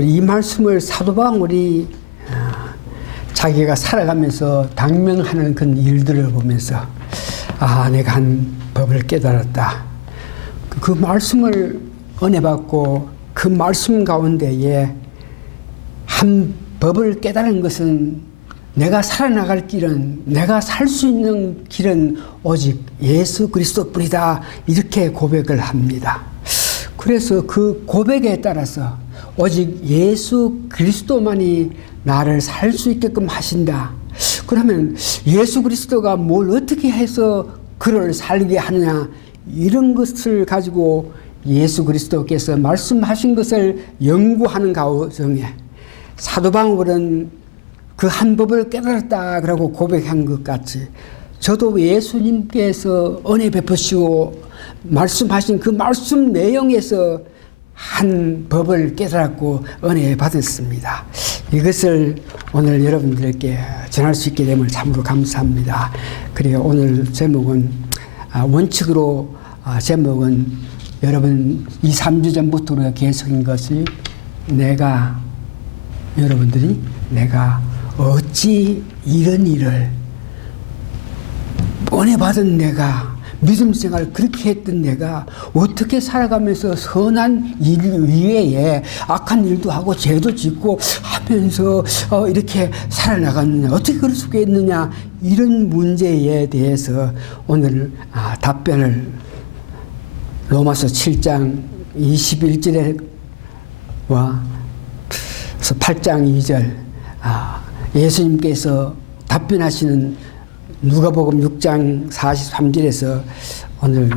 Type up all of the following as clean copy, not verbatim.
이 말씀을 사도 바울이 자기가 살아가면서 당면하는 그 일들을 보면서 내가 한 법을 깨달았다. 그 말씀을 은혜 받고 그 말씀 가운데에 한 법을 깨달은 것은 내가 살아나갈 길은, 내가 살 수 있는 길은 오직 예수 그리스도뿐이다. 이렇게 고백을 합니다. 그래서 그 고백에 따라서 오직 예수 그리스도만이 나를 살 수 있게끔 하신다. 그러면 예수 그리스도가 뭘 어떻게 해서 그를 살게 하느냐, 이런 것을 가지고 예수 그리스도께서 말씀하신 것을 연구하는 과정에 사도 바울은 그 한 법을 깨달았다 그러고 고백한 것 같이, 저도 예수님께서 은혜 베푸시고 말씀하신 그 말씀 내용에서 한 법을 깨달았고 은혜 받았습니다. 이것을 오늘 여러분들께 전할 수 있게 됨을 참으로 감사합니다. 그래요. 오늘 제목은 원칙으로 제목은 여러분 2, 3주 전부터 우리가 계속인 것이 여러분들이 내가 어찌 이런 일을 은혜 받은 내가, 믿음 생활 그렇게 했던 내가 어떻게 살아가면서 선한 일 이외에 악한 일도 하고 죄도 짓고 하면서 이렇게 살아나갔느냐, 어떻게 그럴 수가 있느냐, 이런 문제에 대해서 오늘 답변을 로마서 7장 21절과 8장 2절 예수님께서 답변하시는 누가복음 6장 43절에서 오늘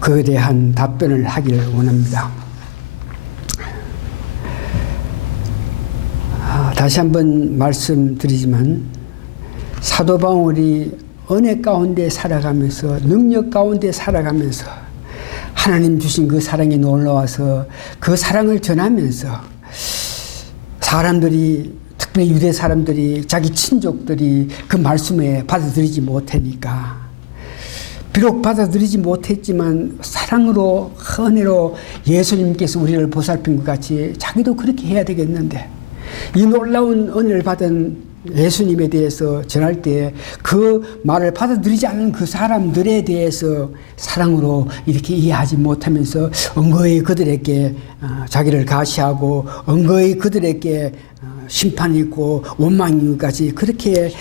그에 대한 답변을 하기를 원합니다. 다시 한번 말씀드리지만 사도 바울이 은혜 가운데 살아가면서, 능력 가운데 살아가면서 하나님 주신 그 사랑이 놀라워서 그 사랑을 전하면서 사람들이, 특별히 유대 사람들이, 자기 친족들이 그 말씀에 받아들이지 못하니까, 비록 받아들이지 못했지만 사랑으로, 은혜로 예수님께서 우리를 보살핀 것 같이 자기도 그렇게 해야 되겠는데, 이 놀라운 은혜를 받은 예수님에 대해서 전할 때 그 말을 받아들이지 않는 그 사람들에 대해서 사랑으로 이렇게 이해하지 못하면서 은거히 그들에게 자기를 가시하고 은거히 그들에게 심판이 있고 원망이 있고까지 그렇게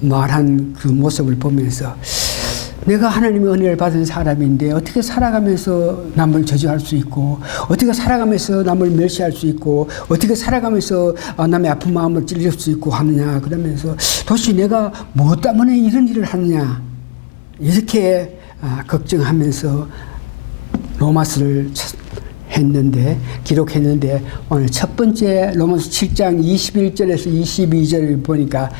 말한 그 모습을 보면서 내가 하나님의 은혜를 받은 사람인데 어떻게 살아가면서 남을 저주할 수 있고, 어떻게 살아가면서 남을 멸시할 수 있고, 어떻게 살아가면서 남의 아픈 마음을 찔릴 수 있고 하느냐, 그러면서 도대체 내가 무엇 때문에 이런 일을 하느냐, 이렇게 걱정하면서 로마서를 기록했는데 오늘 첫 번째 로마서 7장 21절에서 22절을 보니까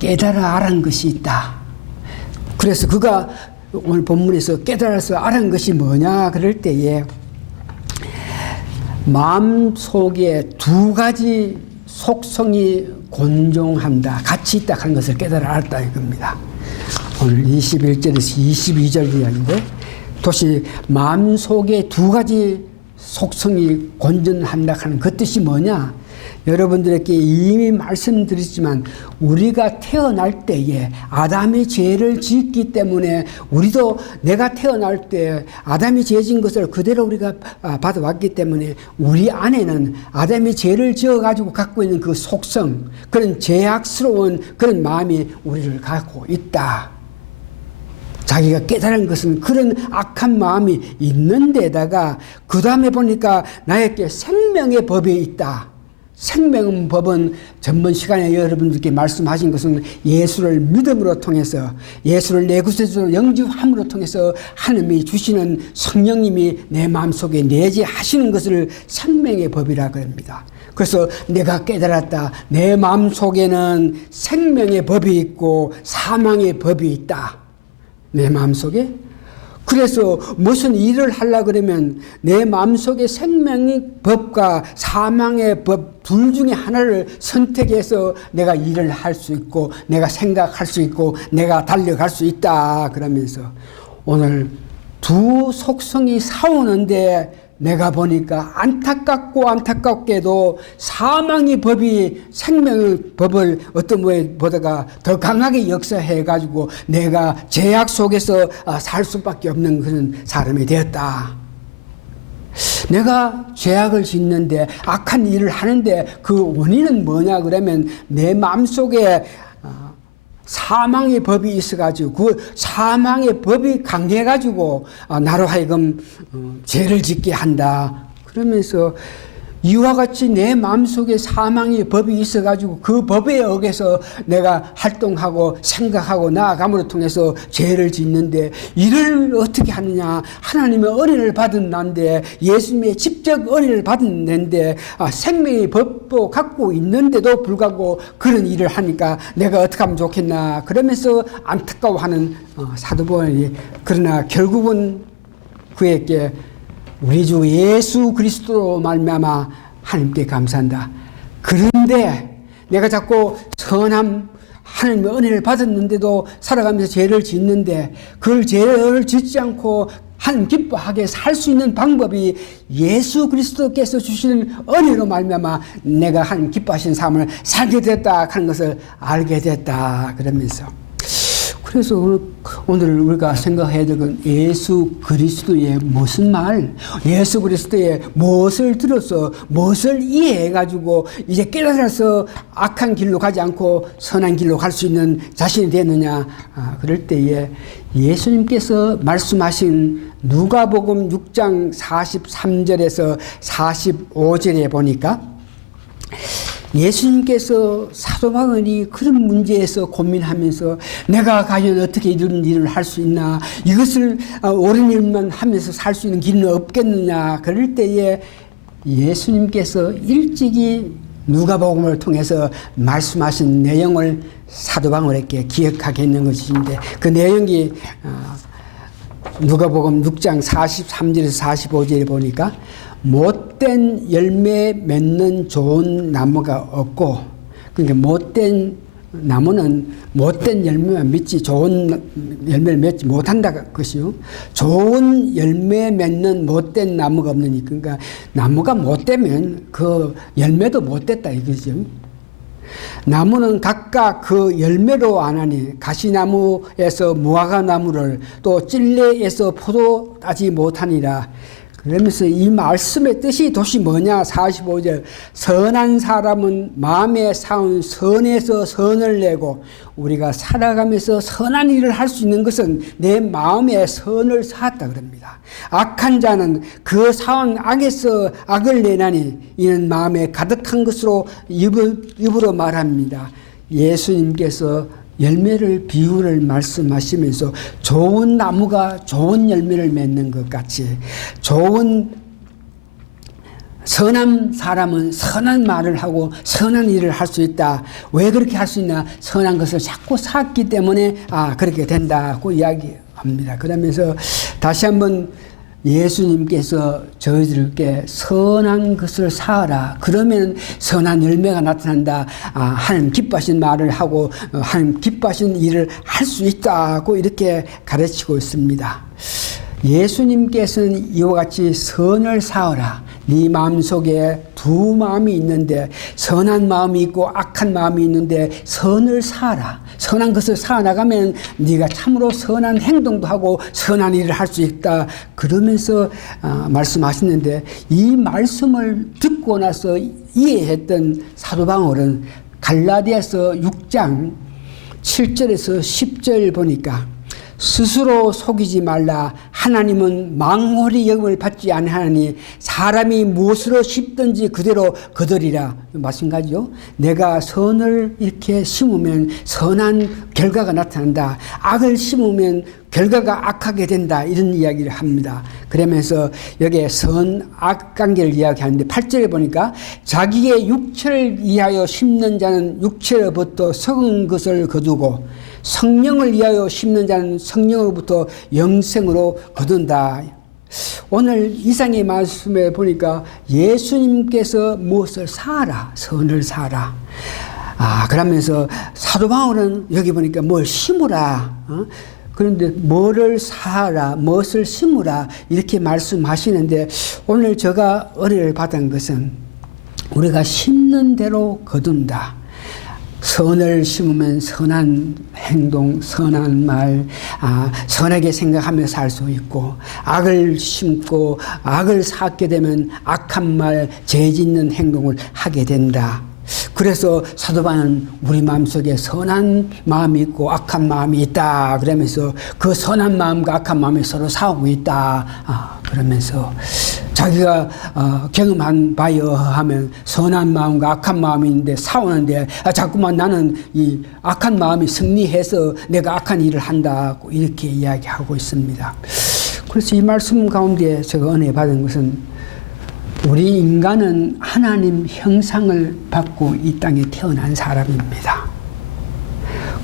깨달아 알한 것이 있다. 그래서 그가 오늘 본문에서 깨달아서 알은 것이 뭐냐 그럴 때에 마음속에 두 가지 속성이 곤종한다, 같이 있다 하는 것을 깨달아 알았다 이겁니다. 오늘 21절에서 22절 이야기인데, 도시 마음속에 두 가지 속성이 곤전한다 하는 그 뜻이 뭐냐? 여러분들에게 이미 말씀드렸지만 우리가 태어날 때에 아담이 죄를 짓기 때문에 우리도 내가 태어날 때 아담이 죄 지은 것을 그대로 우리가 받아왔기 때문에 우리 안에는 아담이 죄를 지어가지고 갖고 있는 그 속성, 그런 죄악스러운 그런 마음이 우리를 갖고 있다. 자기가 깨달은 것은 그런 악한 마음이 있는 데다가 그 다음에 보니까 나에게 생명의 법이 있다. 생명의 법은 전번 시간에 여러분들께 말씀하신 것은 예수를 믿음으로 통해서, 예수를 내 구세주로 영접함으로 통해서 하나님이 주시는 성령님이 내 마음속에 내재하시는 것을 생명의 법이라 그럽니다. 그래서 내가 깨달았다. 내 마음속에는 생명의 법이 있고 사망의 법이 있다. 내 마음속에. 그래서 무슨 일을 하려고 그러면 내 마음속에 생명의 법과 사망의 법 둘 중에 하나를 선택해서 내가 일을 할 수 있고, 내가 생각할 수 있고, 내가 달려갈 수 있다. 그러면서 오늘 두 속성이 싸우는데 내가 보니까 안타깝게도 사망의 법이 생명의 법을 어떤 모에 보다가 더 강하게 역사해가지고 내가 죄악 속에서 살 수밖에 없는 그런 사람이 되었다. 내가 죄악을 짓는데 악한 일을 하는데 그 원인은 뭐냐 그러면 내 마음속에 사망의 법이 있어가지고 그 사망의 법이 강해가지고 나로 하여금 죄를 짓게 한다. 그러면서 이와 같이 내 마음속에 사망의 법이 있어가지고 그 법에 어겨서 내가 활동하고 생각하고 나아감으로 통해서 죄를 짓는데 이를 어떻게 하느냐. 하나님의 은혜를 받은 난데 예수님의 직접 은혜를 받은 난데 생명의 법도 갖고 있는데도 불구하고 그런 일을 하니까 내가 어떻게 하면 좋겠나. 그러면서 안타까워하는 사도 바울이 그러나 결국은 그에게 우리 주 예수 그리스도로 말미암아 하나님께 감사한다. 그런데 내가 자꾸 선함 하나님의 은혜를 받았는데도 살아가면서 죄를 짓는데 그 죄를 짓지 않고 하나님 기뻐하게 살 수 있는 방법이 예수 그리스도께서 주시는 은혜로 말미암아 내가 하나님 기뻐하시는 삶을 살게 됐다 하는 것을 알게 됐다. 그러면서 그래서 오늘 우리가 생각해야 될 건 예수 그리스도의 무슨 말, 예수 그리스도의 무엇을 들어서 무엇을 이해해가지고 이제 깨달아서 악한 길로 가지 않고 선한 길로 갈 수 있는 자신이 되느냐. 그럴 때에 예수님께서 말씀하신 누가복음 6장 43절에서 45절에 보니까 예수님께서 사도 바울이 그런 문제에서 고민하면서 내가 과연 어떻게 이런 일을 할 수 있나, 이것을 옳은 일만 하면서 살 수 있는 길은 없겠느냐. 그럴 때에 예수님께서 일찍이 누가복음을 통해서 말씀하신 내용을 사도 바울에게 기억하게 했는 것인데 그 내용이 누가복음 6장 43절에서 45절에 보니까 못된 열매 맺는 좋은 나무가 없고, 그러니까 못된 나무는 못된 열매만 맺지 좋은 열매를 맺지 못한다 것이요. 좋은 열매 맺는 못된 나무가 없느니, 그러니까 나무가 못되면 그 열매도 못됐다 이거죠. 나무는 각각 그 열매로 아나니 가시나무에서 무화과나무를 또 찔레에서 포도 따지 못하니라. 그러면서 이 말씀의 뜻이 도대체 뭐냐. 45절 선한 사람은 마음에 쌓은 선에서 선을 내고, 우리가 살아가면서 선한 일을 할 수 있는 것은 내 마음에 선을 쌓았다 그럽니다. 악한 자는 그 쌓은 악에서 악을 내나니 이는 마음에 가득한 것으로 입으로 말합니다. 예수님께서 열매를 비유를 말씀하시면서 좋은 나무가 좋은 열매를 맺는 것 같이 선한 사람은 선한 말을 하고 선한 일을 할 수 있다. 왜 그렇게 할 수 있나? 선한 것을 자꾸 쌓기 때문에 그렇게 된다고 이야기합니다. 그러면서 다시 한번 예수님께서 저희들께 선한 것을 쌓아라. 그러면 선한 열매가 나타난다. 하나님 기뻐하신 말을 하고 하나님 기뻐하신 일을 할 수 있다고 이렇게 가르치고 있습니다. 예수님께서는 이와 같이 선을 쌓아라. 네 마음속에 두 마음이 있는데 선한 마음이 있고 악한 마음이 있는데 선을 쌓아라. 선한 것을 쌓아나가면 네가 참으로 선한 행동도 하고 선한 일을 할 수 있다. 그러면서 말씀하시는데 이 말씀을 듣고 나서 이해했던 사도 바울은 갈라디아서 6장 7절에서 10절 보니까 스스로 속이지 말라. 하나님은 망홀히 여김을 받지 아니하니 사람이 무엇으로 심든지 그대로 거두리라. 마찬가지죠. 내가 선을 이렇게 심으면 선한 결과가 나타난다. 악을 심으면 결과가 악하게 된다. 이런 이야기를 합니다. 그러면서 여기에 선악 관계를 이야기하는데 8절에 보니까 자기의 육체를 위하여 심는 자는 육체로부터 썩은 것을 거두고 성령을 위하여 심는 자는 성령으로부터 영생으로 거둔다. 오늘 이상의 말씀에 보니까 예수님께서 무엇을 쌓아라? 선을 쌓아라. 그러면서 사도 바울은 여기 보니까 뭘 심으라. 그런데 뭐를 사라, 무엇을 심으라 이렇게 말씀하시는데 오늘 제가 은혜를 받은 것은 우리가 심는 대로 거둔다. 선을 심으면 선한 행동, 선한 말, 선하게 생각하며 살 수 있고, 악을 심고 악을 쌓게 되면 악한 말, 죄 짓는 행동을 하게 된다. 그래서 사도 바울은 우리 마음속에 선한 마음이 있고 악한 마음이 있다 그러면서 그 선한 마음과 악한 마음이 서로 싸우고 있다 그러면서 자기가 경험한 바에 의하면 선한 마음과 악한 마음이 있는데 싸우는데 자꾸만 나는 이 악한 마음이 승리해서 내가 악한 일을 한다고 이렇게 이야기하고 있습니다. 그래서 이 말씀 가운데 제가 은혜 받은 것은 우리 인간은 하나님 형상을 받고 이 땅에 태어난 사람입니다.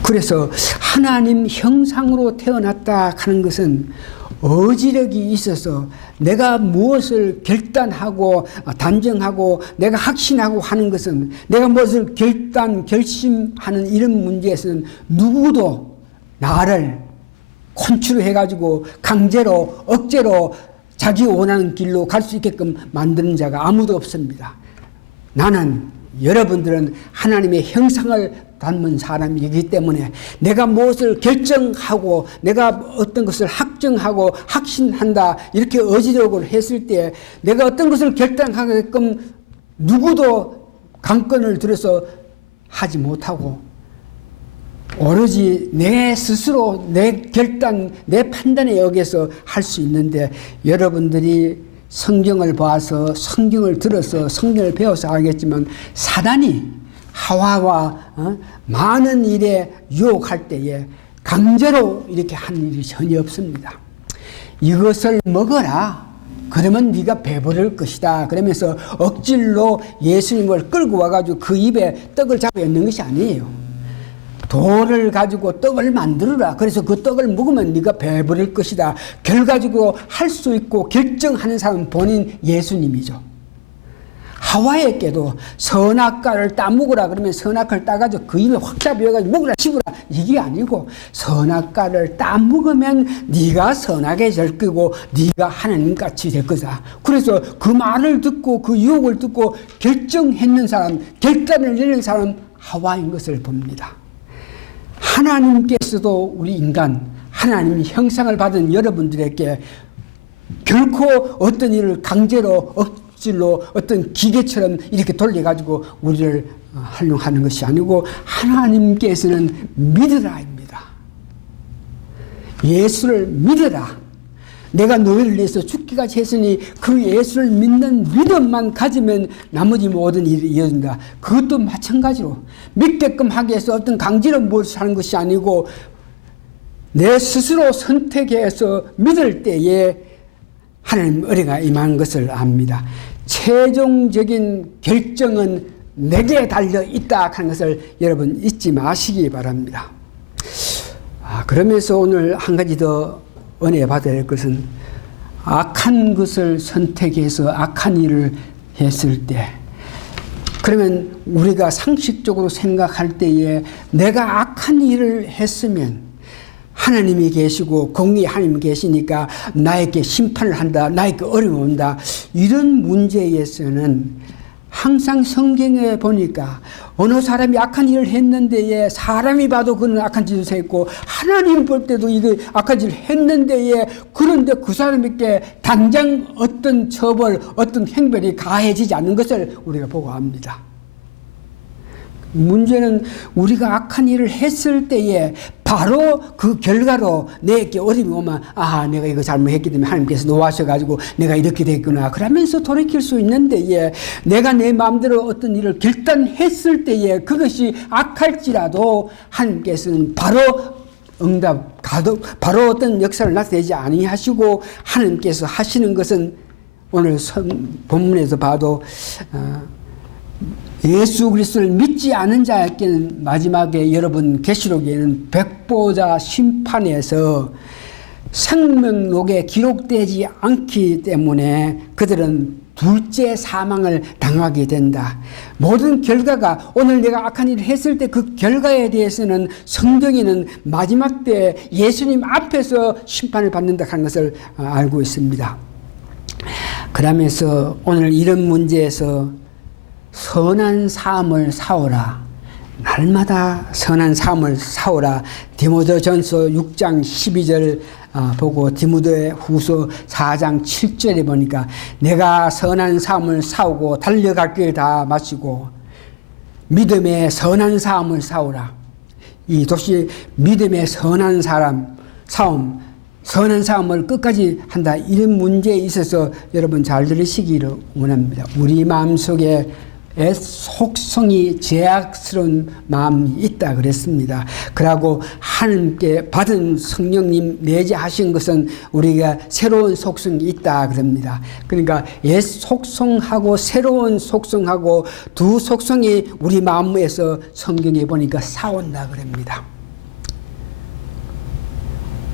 그래서 하나님 형상으로 태어났다 하는 것은 의지력이 있어서 내가 무엇을 결단하고 단정하고 내가 확신하고 하는 것은 내가 무엇을 결심하는 이런 문제에서는 누구도 나를 컨트롤해가지고 강제로 억제로 자기 원하는 길로 갈 수 있게끔 만드는 자가 아무도 없습니다. 나는 여러분들은 하나님의 형상을 닮은 사람이기 때문에 내가 무엇을 결정하고 내가 어떤 것을 확정하고 확신한다 이렇게 의지력을 했을 때 내가 어떤 것을 결단하게끔 누구도 강권을 들여서 하지 못하고 오로지 내 스스로 내 결단, 내 판단에 의해서 할 수 있는데 여러분들이 성경을 봐서 성경을 들어서 성경을 배워서 알겠지만 사단이 하와와 많은 일에 유혹할 때에 강제로 이렇게 한 일이 전혀 없습니다. 이것을 먹어라. 그러면 네가 배부를 것이다. 그러면서 억질로 예수님을 끌고 와가지고 그 입에 떡을 잡아 넣는 것이 아니에요. 돌을 가지고 떡을 만들어라. 그래서 그 떡을 먹으면 네가 배부를 것이다. 결과적으로 할 수 있고 결정하는 사람은 본인 예수님이죠. 하와에게도 선악과를 따먹으라 그러면 선악과를 따가지고 그 입에 확 잡아가지고 먹으라 씹으라 이게 아니고 선악과를 따먹으면 네가 선하게 될 거고 네가 하나님같이 될 거다. 그래서 그 말을 듣고 그 유혹을 듣고 결정했는 사람, 결단을 내린 사람은 하와인 것을 봅니다. 하나님께서도 우리 인간, 하나님 형상을 받은 여러분들에게 결코 어떤 일을 강제로 억지로 어떤 기계처럼 이렇게 돌려가지고 우리를 활용하는 것이 아니고 하나님께서는 믿으라입니다. 예수를 믿으라. 내가 너희를 위해서 죽기까지 했으니 그 예수를 믿는 믿음만 가지면 나머지 모든 일이 이어진다. 그것도 마찬가지로 믿게끔 하기 위해서 어떤 강제로 무엇을 하는 것이 아니고 내 스스로 선택해서 믿을 때에 하나님 은혜가 임하는 것을 압니다. 최종적인 결정은 내게 달려 있다 하는 것을 여러분 잊지 마시기 바랍니다. 그러면서 오늘 한 가지 더 은혜 받아야 할 것은 악한 것을 선택해서 악한 일을 했을 때 그러면 우리가 상식적으로 생각할 때에 내가 악한 일을 했으면 하나님이 계시고 공의 하나님이 계시니까 나에게 심판을 한다. 나에게 어려움이 온다. 이런 문제에서는 항상 성경에 보니까 어느 사람이 악한 일을 했는데에 사람이 봐도 그는 악한 짓을 했고 하나님 볼 때도 이거 악한 짓을 했는데에 그런데 그 사람에게 당장 어떤 처벌 어떤 형벌이 가해지지 않는 것을 우리가 보고 합니다. 문제는 우리가 악한 일을 했을 때에 바로 그 결과로 내게 어려움이 오면 내가 이거 잘못했기 때문에 하나님께서 노하셔가지고 내가 이렇게 됐구나 그러면서 돌이킬 수 있는데 내가 내 마음대로 어떤 일을 결단했을 때에 그것이 악할지라도 하나님께서는 바로 바로 어떤 역사를 나타내지 아니하시고 하나님께서 하시는 것은 오늘 본문에서 봐도 예수 그리스도를 믿지 않은 자에게는 마지막에 여러분 계시록에는 백보자 심판에서 생명록에 기록되지 않기 때문에 그들은 둘째 사망을 당하게 된다. 모든 결과가 오늘 내가 악한 일을 했을 때 그 결과에 대해서는 성경에는 마지막 때 예수님 앞에서 심판을 받는다 하는 것을 알고 있습니다. 그러면서 오늘 이런 문제에서 선한 삶을 사오라. 날마다 선한 삶을 사오라. 디모데전서 6장 12절 보고 디모데후서 4장 7절에 보니까 내가 선한 삶을 사오고 달려갈 길 다 마치고 믿음의 선한 삶을 사오라. 이 도시 믿음의 선한 싸움, 선한 삶을 끝까지 한다. 이런 문제에 있어서 여러분 잘 들으시기를 원합니다. 우리 마음속에 속성이 죄악스러운 마음이 있다 그랬습니다. 그러고 하나님께 받은 성령님 내재하신 것은 우리가 새로운 속성이 있다 그럽니다. 그러니까 옛 속성하고 새로운 속성하고 두 속성이 우리 마음에서 성경에 보니까 싸운다 그럽니다.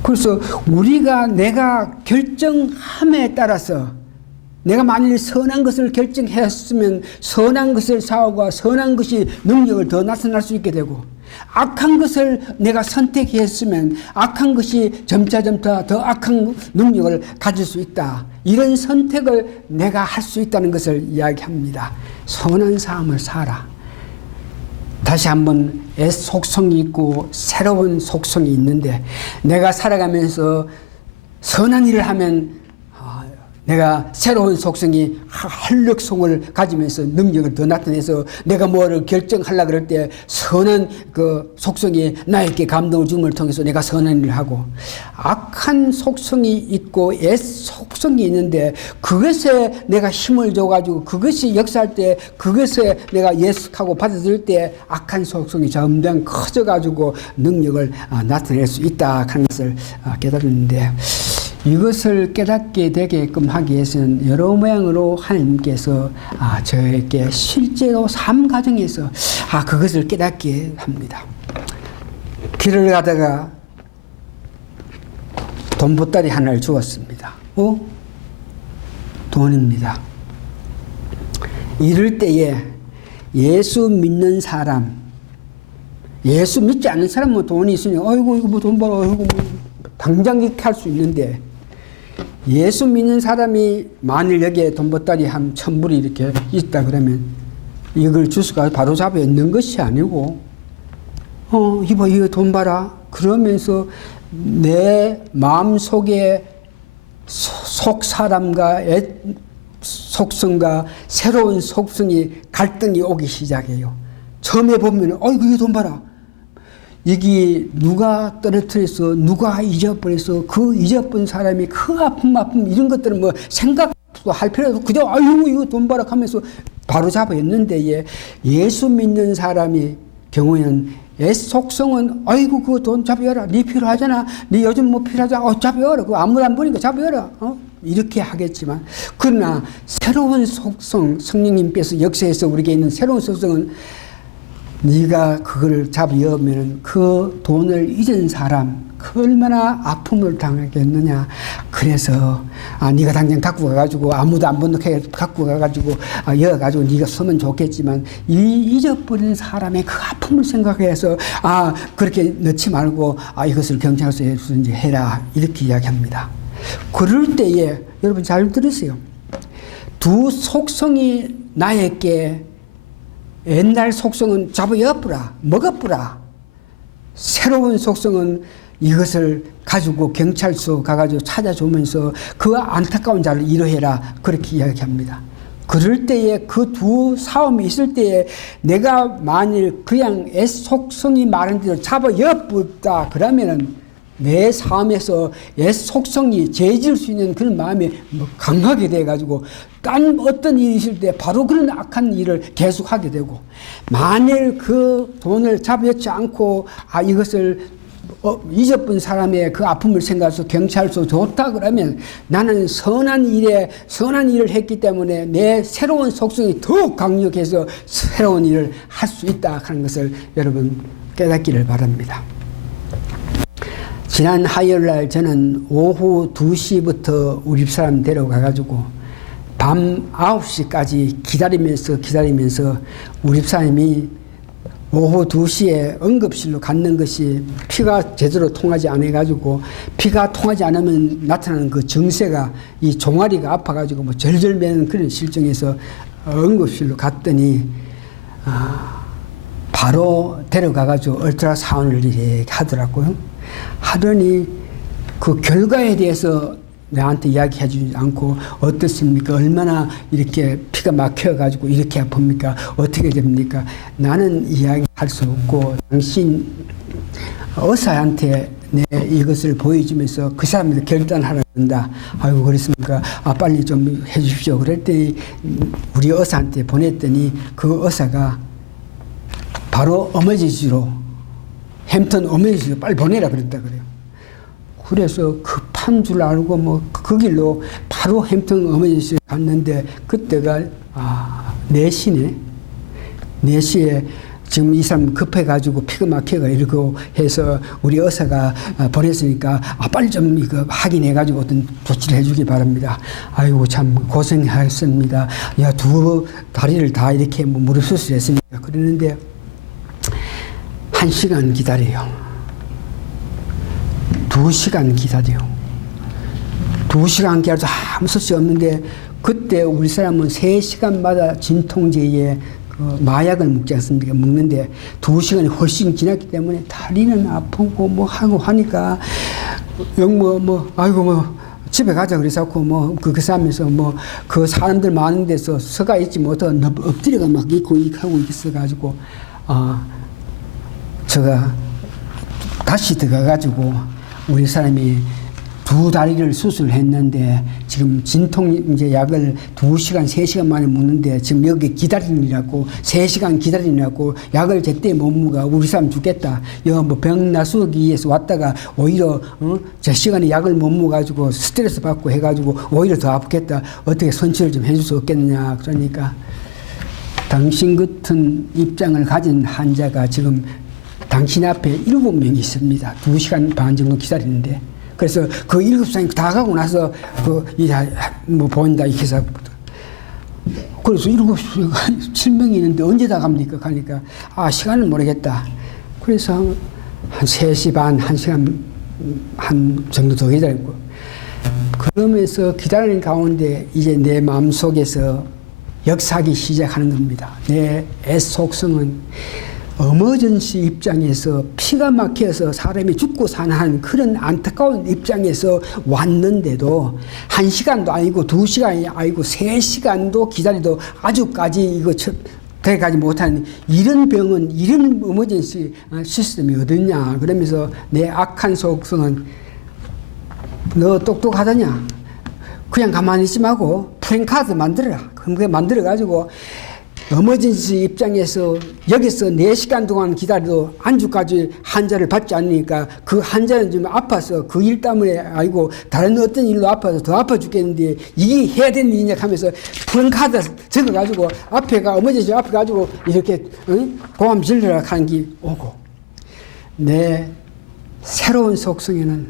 그래서 내가 결정함에 따라서 내가 만일 선한 것을 결정했으면 선한 것을 사오고 선한 것이 능력을 더 나타날 수 있게 되고 악한 것을 내가 선택했으면 악한 것이 점차 더 악한 능력을 가질 수 있다. 이런 선택을 내가 할 수 있다는 것을 이야기합니다. 선한 삶을 살아. 다시 한번 옛 속성이 있고 새로운 속성이 있는데 내가 살아가면서 선한 일을 하면 내가 새로운 속성이 활력성을 가지면서 능력을 더 나타내서 내가 뭐를 결정하려고 그럴 때 선한 그 속성이 나에게 감동을 주는 걸 통해서 내가 선한 일을 하고 악한 속성이 있고 옛 속성이 있는데 그것에 내가 힘을 줘가지고 그것이 역사할 때 그것에 내가 예측하고 받아들일 때 악한 속성이 점점 커져가지고 능력을 나타낼 수 있다 하는 것을 깨달았는데 이것을 깨닫게 되게끔 하기 위해서는 여러 모양으로 하나님께서 저에게 실제로 삶 과정에서 그것을 깨닫게 합니다. 길을 가다가 돈보따리 하나를 주었습니다. 돈입니다. 이럴 때에 예수 믿는 사람, 예수 믿지 않는 사람은 돈이 있으니 아이고 이거 뭐 돈 벌어, 아이고 뭐 당장 이렇게 할 수 있는데 예수 믿는 사람이 만일 여기에 돈보따리 한 1,000불이 이렇게 있다 그러면 이걸 주스가 바로 잡아 있는 것이 아니고 이거 돈 봐라 그러면서 내 마음속에 속 사람과 속성과 새로운 속성이 갈등이 오기 시작해요. 처음에 보면 이거 돈 봐라. 이게 누가 떨어뜨려서 누가 잊어버려서 그 잊어버린 사람이 그 아픔 이런 것들은 뭐 생각도 할 필요도 없고 그저 이거 돈 벌어 하면서 바로 잡아였는데 예수 믿는 사람이 경우에는 옛 속성은 아이고 그거 돈 잡아여라 네 필요하잖아 네 요즘 뭐 필요하잖아 잡아여라 그거 아무도 안 보니까 잡아여라 이렇게 하겠지만 그러나 새로운 속성 성령님께서 역사에서 우리에게 있는 새로운 속성은 네가 그걸 잡으면 그 돈을 잊은 사람 그 얼마나 아픔을 당하겠느냐. 그래서 네가 당장 갖고 가가지고 아무도 안 본 듯하게 갖고 가가지고 여가지고 네가 쓰면 좋겠지만 이 잊어버린 사람의 그 아픔을 생각해서 그렇게 넣지 말고 이것을 경찰서에 이제 해라 이렇게 이야기합니다. 그럴 때에 여러분 잘 들으세요. 두 속성이 나에게 옛날 속성은 잡아여뿌라 먹어뿌라 새로운 속성은 이것을 가지고 경찰서 가가지고 찾아주면서 그 안타까운 자를 위로해라 그렇게 이야기합니다. 그럴 때에 그 두 싸움이 있을 때에 내가 만일 그냥 옛 속성이 말한 대로 잡아여뿌다 그러면은 내 삶에서 옛 속성이 죄질 수 있는 그런 마음이 강하게 돼가지고 딴 어떤 일이 있을 때 바로 그런 악한 일을 계속하게 되고 만일 그 돈을 잡아였지 않고 이것을 잊어본 사람의 그 아픔을 생각해서 경찰서 좋다 그러면 나는 선한 일을 했기 때문에 내 새로운 속성이 더욱 강력해서 새로운 일을 할 수 있다 하는 것을 여러분 깨닫기를 바랍니다. 지난 화요일 날 저는 오후 2시부터 우리 집사람 데려가가지고 밤 9시까지 기다리면서 우리 집사님이 오후 2시에 응급실로 갔는 것이 피가 제대로 통하지 않아가지고, 피가 통하지 않으면 나타나는 그 증세가 이 종아리가 아파가지고 뭐 절절매는 그런 실정에서 응급실로 갔더니 바로 데려가가지고 얼트라사운드를 이렇게 하더라고요. 하더니 그 결과에 대해서 나한테 이야기해 주지 않고, 어떻습니까? 얼마나 이렇게 피가 막혀가지고 이렇게 아픕니까? 어떻게 됩니까? 나는 이야기할 수 없고, 당신 의사한테 내 이것을 보여주면서 그 사람이 결단하라 한다. 아이고, 그렇습니까? 빨리 좀 해주십시오. 그랬더니 우리 의사한테 보냈더니 그 의사가 바로 어머니지로, 햄튼 어머니지로 빨리 보내라 그랬다 그래요. 그래서 급한 줄 알고 뭐 그 길로 바로 햄튼 어머니집에 갔는데, 그때가 4시네. 4시에 지금 이 사람 급해가지고 피가 막혀가 이러고 해서 우리 의사가 보냈으니까 빨리 좀 이거 확인해가지고 어떤 조치를 해주기 바랍니다. 아이고, 참 고생하셨습니다. 야, 2다리를 다 이렇게 뭐 무릎 수술했으니까. 그러는데 1시간 기다려요. 2시간 기다려. 2시간 기다려도 아무 소식 없는데, 그때 우리 사람은 3시간마다 진통제에 그 마약을 먹지 않습니까? 먹는데 2시간이 훨씬 지났기 때문에 다리는 아프고 뭐 하고 하니까 아이고 집에 가자 그래서 그 사람에서 그 사람들 많은 데서 서가 있지 못하고 엎드려가 막 있고 하고 있어가지고 제가 다시 들어가가지고 우리 사람이 2다리를 수술했는데 지금 진통제 약을 2시간, 3시간 만에 먹는데 지금 여기 기다리느라고 3시간 기다리느라고 약을 제때 못 먹어. 우리 사람 죽겠다. 병 나수기 위해서 왔다가 오히려 저 시간에 약을 못 먹어가지고 스트레스 받고 해가지고 오히려 더 아프겠다. 어떻게 선처를 좀 해줄 수 없겠느냐. 그러니까 당신 같은 입장을 가진 환자가 지금 당신 앞에 7명이 있습니다. 2시간 반 정도 기다리는데. 그래서 그 7사람이 다 가고 나서 보인다 이렇게 해서 그래서 7명이 있는데 언제 다 갑니까? 가니까 시간을 모르겠다. 그래서 한 3시 반, 1시간 한 정도 더 기다리고, 그러면서 기다리는 가운데 이제 내 마음속에서 역사하기 시작하는 겁니다. 내 애속성은 어머전시 입장에서 피가 막혀서 사람이 죽고 사는 그런 안타까운 입장에서 왔는데도 1시간도 아니고 2시간이 아니고 3시간도 기다려도 아주까지 이거 돼가지 못하는 이런 병은, 이런 어머전시 시스템이 어딨냐. 그러면서 내 악한 속성은 너 똑똑하다냐. 그냥 가만히 있지 말고 프랭카드 만들어라. 그게 만들어가지고 어머전시 입장에서 여기서 4시간 동안 기다려도 안주까지 환자를 받지 않으니까 그 환자는 좀 아파서 그 일 때문에 아니고 다른 어떤 일로 아파서 더 아파 죽겠는데 이게 해야 되는 일이냐 하면서 프랭카드 적어가지고 어머전시 앞에 가지고 이렇게 고함 질러라 하는 게 오고, 내 새로운 속성에는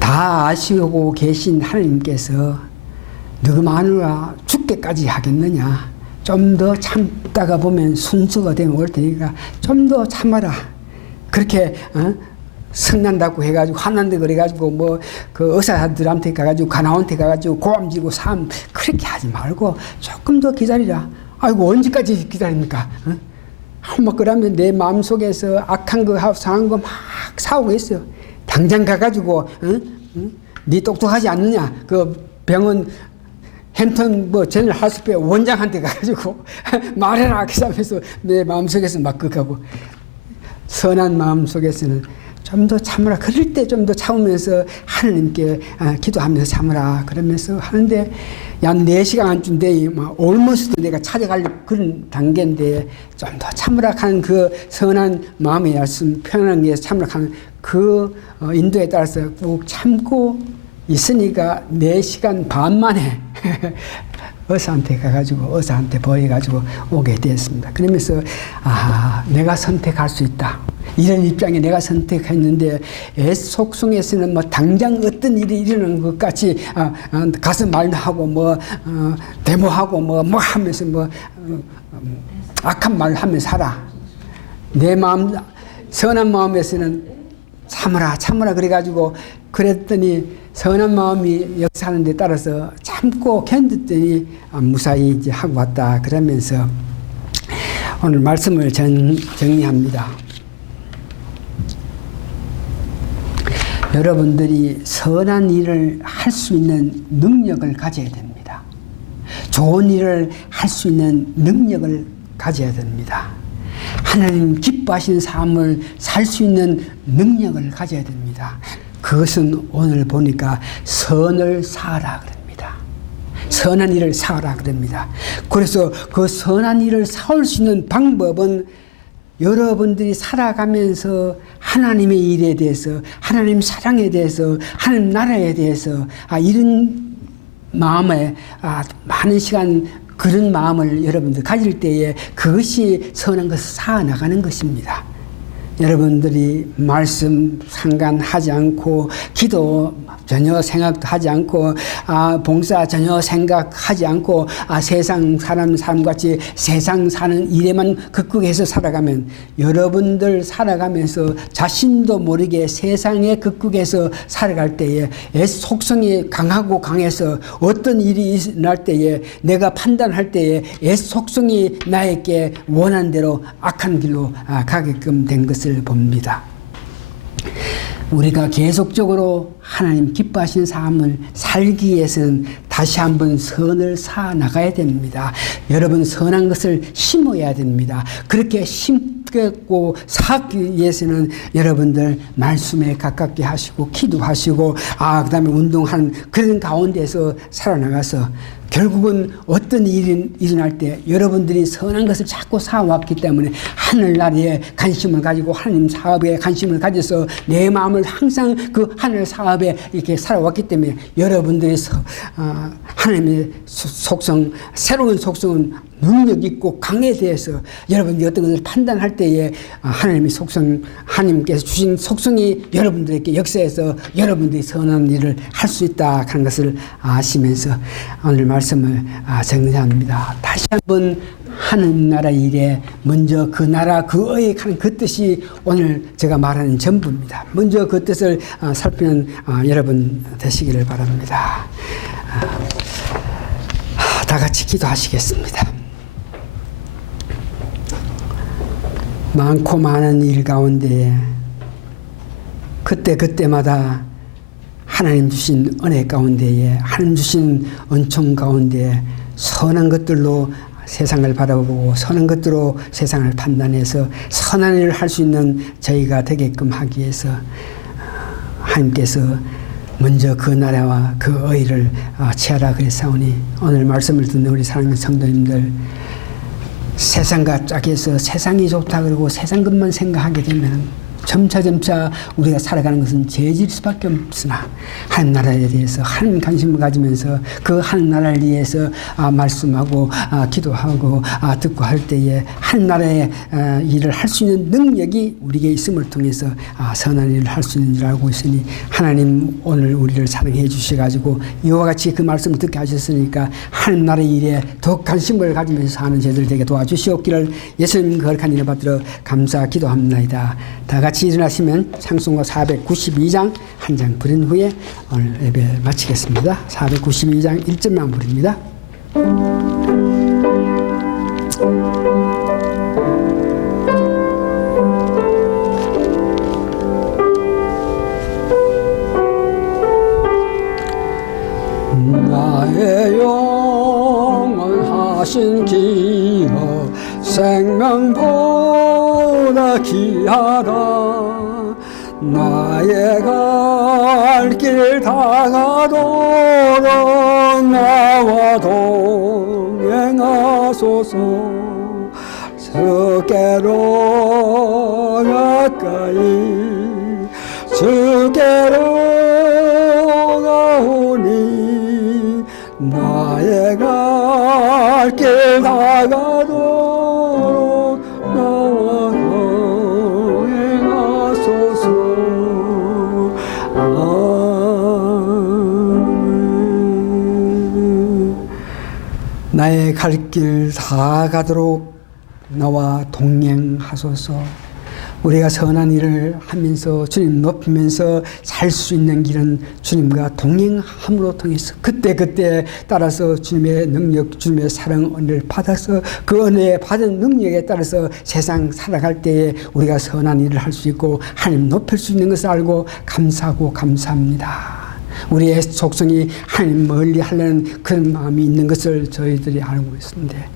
다 아시고 계신 하나님께서 너희 마누라 죽게까지 하겠느냐. 좀 더 참다가 보면 순서가 되면 올 테니까 좀 더 참아라. 그렇게 성난다고 해가지고 화난다 그래가지고 그 의사들한테 가가지고 가나원한테 가가지고 고함지고 그렇게 하지 말고 조금 더 기다리라. 아이고, 언제까지 기다립니까? 그러면 내 마음속에서 악한 거 상한 거 막 사오고 있어요. 당장 가가지고 네 똑똑하지 않느냐. 그 병원 햄튼 제너럴 하스피털 원장한테 가가지고 말해라. 그 하면서 내 마음속에서 막 그하고, 선한 마음속에서는 좀 더 참으라. 그럴 때 좀 더 참으면서 하나님께 기도하면서 참으라. 그러면서 하는데 한 4시간 안쯤돼 올머스도 내가 찾아갈 그런 단계인데 좀 더 참으라 하는 그 선한 마음의 말씀 표현하기 위해서 참으라 하는 그 인도에 따라서 꼭 참고 있으니까 4시간 반 만에 의사한테 가가지고 의사한테 보여가지고 오게 됐습니다. 그러면서 내가 선택할 수 있다. 이런 입장에 내가 선택했는데 애속성에서는 뭐 당장 어떤 일이 일어나는 것 같이 가서 말하고 뭐 데모하고 뭐 하면서 악한 말 하면서 살아. 내 마음 선한 마음에서는 참으라 그래가지고 그랬더니 선한 마음이 역사하는 데 따라서 참고 견뎠더니 무사히 이제 하고 왔다. 그러면서 오늘 말씀을 정리합니다. 여러분들이 선한 일을 할 수 있는 능력을 가져야 됩니다. 좋은 일을 할 수 있는 능력을 가져야 됩니다. 하나님 기뻐하시는 삶을 살 수 있는 능력을 가져야 됩니다. 그것은 오늘 보니까 선을 사하라 그럽니다. 선한 일을 사하라 그럽니다. 그래서 그 선한 일을 사올 수 있는 방법은 여러분들이 살아가면서 하나님의 일에 대해서, 하나님 사랑에 대해서, 하나님 나라에 대해서 이런 마음에 많은 시간 그런 마음을 여러분들 가질 때에 그것이 선한 것을 쌓아나가는 것입니다. 여러분들이 말씀 상관하지 않고 기도 전혀 생각도 하지 않고 봉사 전혀 생각하지 않고 세상 사는 삶같이 세상 사는 일에만 극국해서 살아가면 여러분들 살아가면서 자신도 모르게 세상의 극국에서 살아갈 때에 속성이 강하고 강해서 어떤 일이 일어날 때에 내가 판단할 때에 속성이 나에게 원하는 대로 악한 길로 가게끔 된 것을 봅니다. 우리가 계속적으로 하나님 기뻐하시는 삶을 살기 위해서는 다시 한번 선을 쌓아나가야 됩니다. 여러분 선한 것을 심어야 됩니다. 그렇게 심고 쌓기 위해서는 여러분들 말씀에 가깝게 하시고 기도하시고 그 다음에 운동하는 그런 가운데서 살아나가서 결국은 어떤 일이 일어날 때 여러분들이 선한 것을 자꾸 쌓아왔기 때문에 하늘나라에 관심을 가지고 하나님 사업에 관심을 가져서 내 마음을 항상 그 하늘 사업에 이렇게 살아왔기 때문에 여러분들의 하나님의 속성, 새로운 속성은 능력 있고 강에 대해서 여러분들이 어떤 것을 판단할 때에 하나님의 속성, 하나님께서 주신 속성이 여러분들에게 역사해서 여러분들이 선한 일을 할 수 있다 하는 것을 아시면서 오늘 말씀을 정리합니다. 다시 한번 하는 나라 일에 먼저 그 나라 그 의에 가는 그 뜻이 오늘 제가 말하는 전부입니다. 먼저 그 뜻을 살피는 여러분 되시기를 바랍니다. 다 같이 기도하시겠습니다. 많고 많은 일 가운데 그때마다 하나님 주신 은혜 가운데에 하나님 주신 은총 가운데 선한 것들로 세상을 바라보고 선한 것들로 세상을 판단해서 선한 일을 할 수 있는 저희가 되게끔 하기 위해서 하나님께서 먼저 그 나라와 그 의를 취하라 그랬사오니 오늘 말씀을 듣는 우리 사랑하는 성도님들 세상과 짝해서 세상이 좋다 그러고 세상 것만 생각하게 되면 점차 우리가 살아가는 것은 죄질 수밖에 없으나 하나님 나라에 대해서 하나님 관심을 가지면서 그 하나님 나라를 위해서 말씀하고 기도하고 듣고 할 때에 하나님 나라의 일을 할 수 있는 능력이 우리에게 있음을 통해서 선한 일을 할 수 있는 줄 알고 있으니 하나님 오늘 우리를 사랑해 주셔가지고 이와 같이 그 말씀을 듣게 하셨으니까 하나님 나라의 일에 더욱 관심을 가지면서 사는 저희들 되게 도와주시옵기를 예수님 거룩한 이름 받들어 감사 기도합니다. 다 같이 일어나시면 찬송가 492장 한 장 부른 후에 오늘 예배 마치겠습니다. 492장 1절만 부릅니다. 나의 영원하신 기업 생명보다 귀하다. 나의 갈 길 다가도록 나와 동행하소서. 주께로 가까이 주께로 가오니 나의 갈 길 다가도록 나와 동행하소서. 나의 갈 길 다 가도록 나와 동행하소서. 우리가 선한 일을 하면서 주님 높이면서 살 수 있는 길은 주님과 동행함으로 통해서 그때 따라서 주님의 능력, 주님의 사랑, 은혜를 받아서 그 은혜에 받은 능력에 따라서 세상 살아갈 때에 우리가 선한 일을 할 수 있고 하나님 높일 수 있는 것을 알고 감사하고 감사합니다. 우리의 속성이 하나님 멀리 하려는 그런 마음이 있는 것을 저희들이 알고 있는데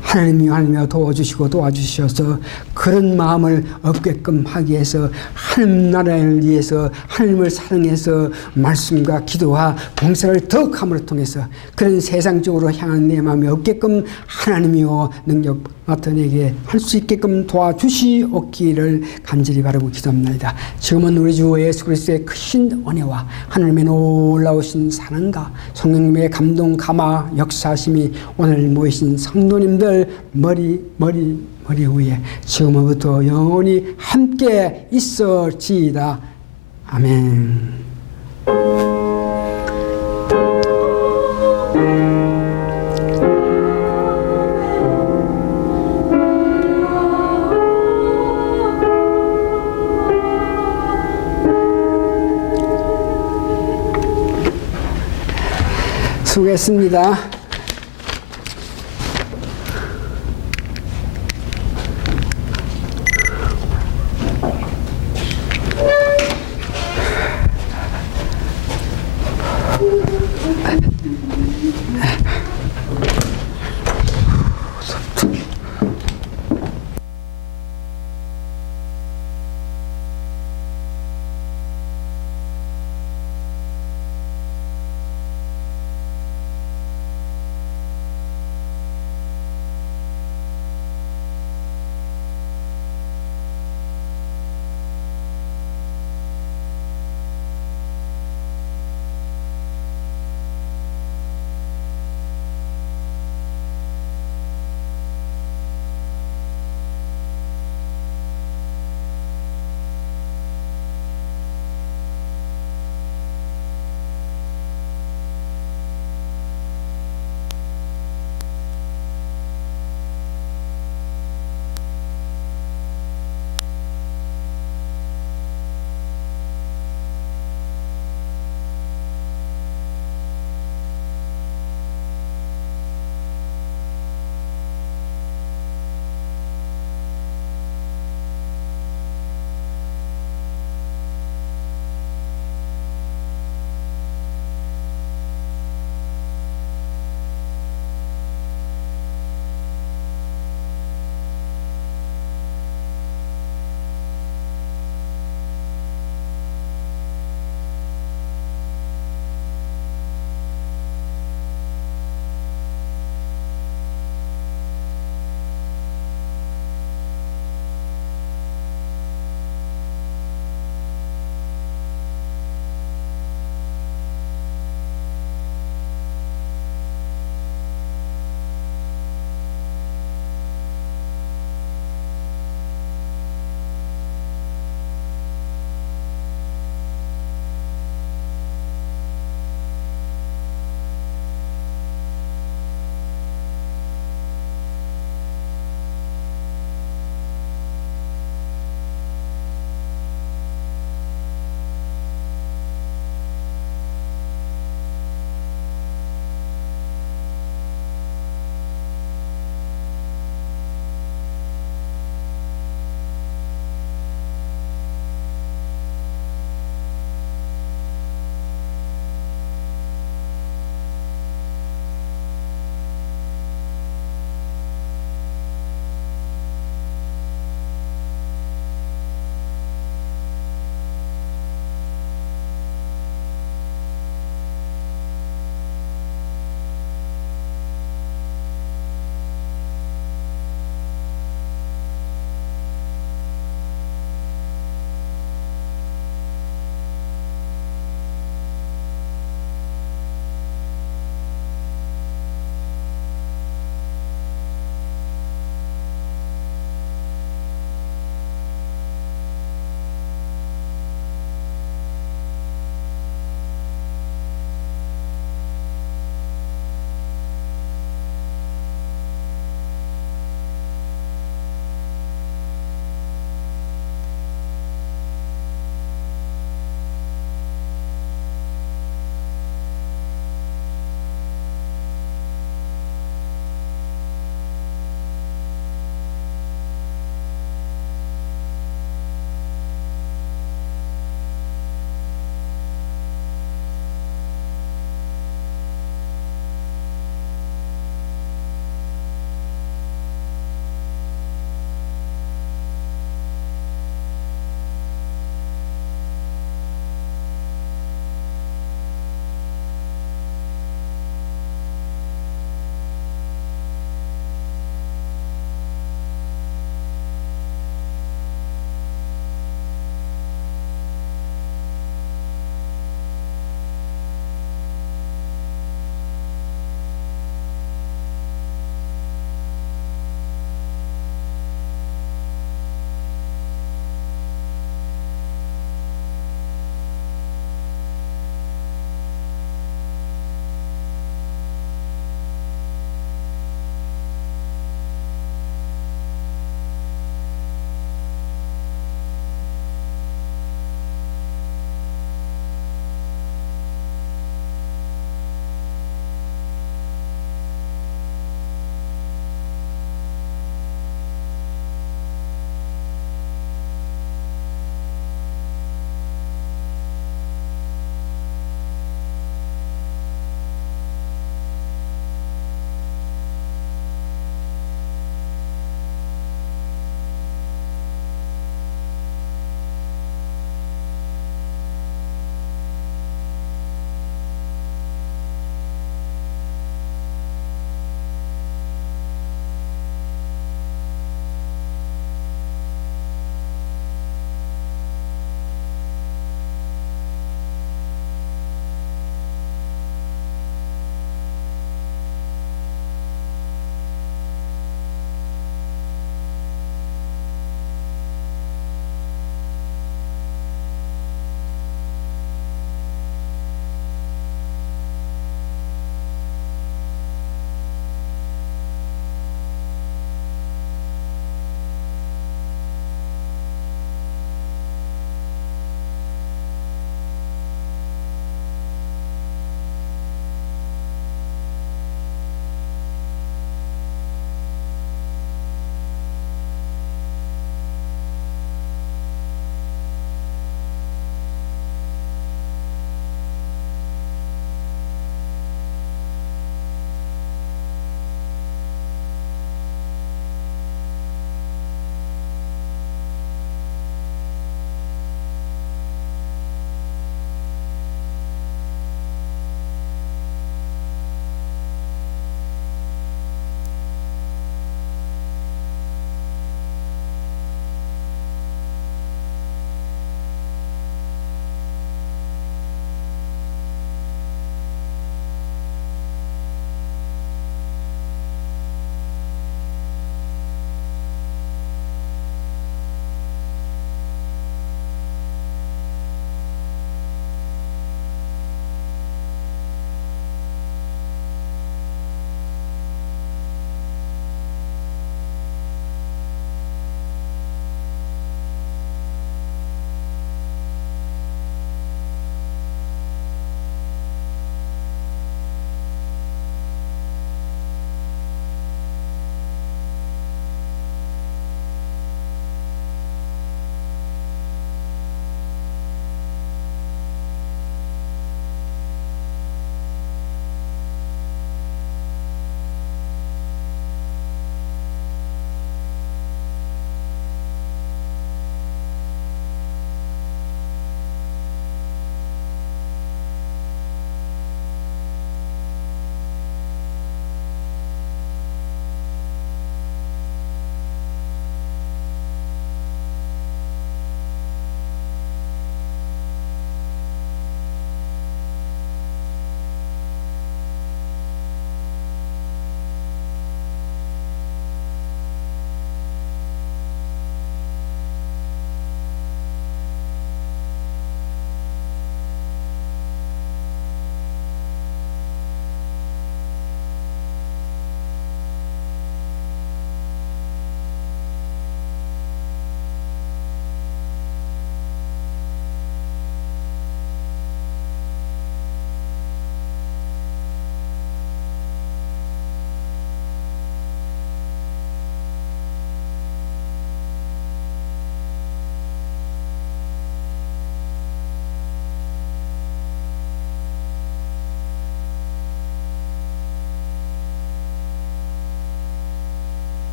하나님이 도와주셔서 그런 마음을 없게끔 하기 위해서 하나님 나라를 위해서 하나님을 사랑해서 말씀과 기도와 봉사를 더욱함으로 통해서 그런 세상적으로 향한 내 마음이 없게끔 하나님이여 능력 맡아내게 할 수 있게끔 도와주시옵기를 간절히 바라고 기도합니다. 지금은 우리 주 예수 그리스도의 크신 은혜와 하나님의 놀라우신 사랑과 성령님의 감동 감화 역사하심이 오늘 모이신 성도님들 머리 위에 지금부터 영원히 함께 있어지이다. 아멘. 수고했습니다.